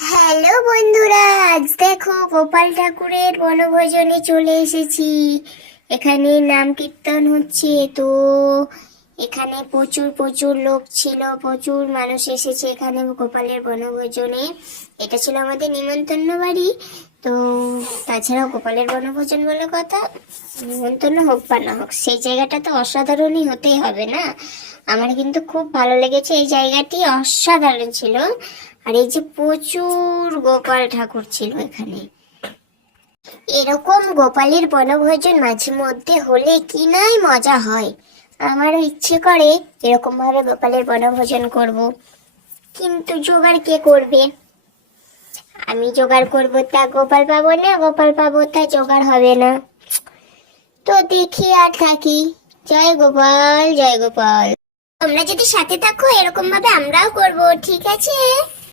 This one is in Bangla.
হ্যালো বন্ধুরা, আজ দেখো গোপাল ঠাকুরের বনভোজনে চলে এসেছি। এখানে নাম কীর্তন হচ্ছে। তো এখানে প্রচুর প্রচুর লোক ছিল, প্রচুর মানুষ এসেছে এখানে গোপালের বনভোজনে। এটা ছিল আমাদের নিমন্ত্রণ বাড়ি। তো তাছাড়াও গোপালের বনভোজন বলে কথা, নিমন্ত্রণ হোক বা না হোক, সেই জায়গাটা তো অসাধারণই হতেই হবে না। আমার কিন্তু খুব ভালো লেগেছে, এই জায়গাটি অসাধারণ ছিল। আর এই যে প্রচুর গোপাল ঠাকুর ছিল এখানে। এরকম গোপালের বনভোজন মাঝে মধ্যে হলে কি নাই মজা হয়। আমারও ইচ্ছে করে এরকম ভাবে গোপালের বনভোজন করব, কিন্তু জোগাড় কে করবে? আমি জোগাড় করবো তা গোপাল পাবো না, গোপাল পাবো তা জোগাড় হবে না। তো দেখি আর থাকি। জয় গোপাল, জয় গোপাল। তোমরা যদি সাথে থাকো এরকম ভাবে আমরাও করব, ঠিক আছে?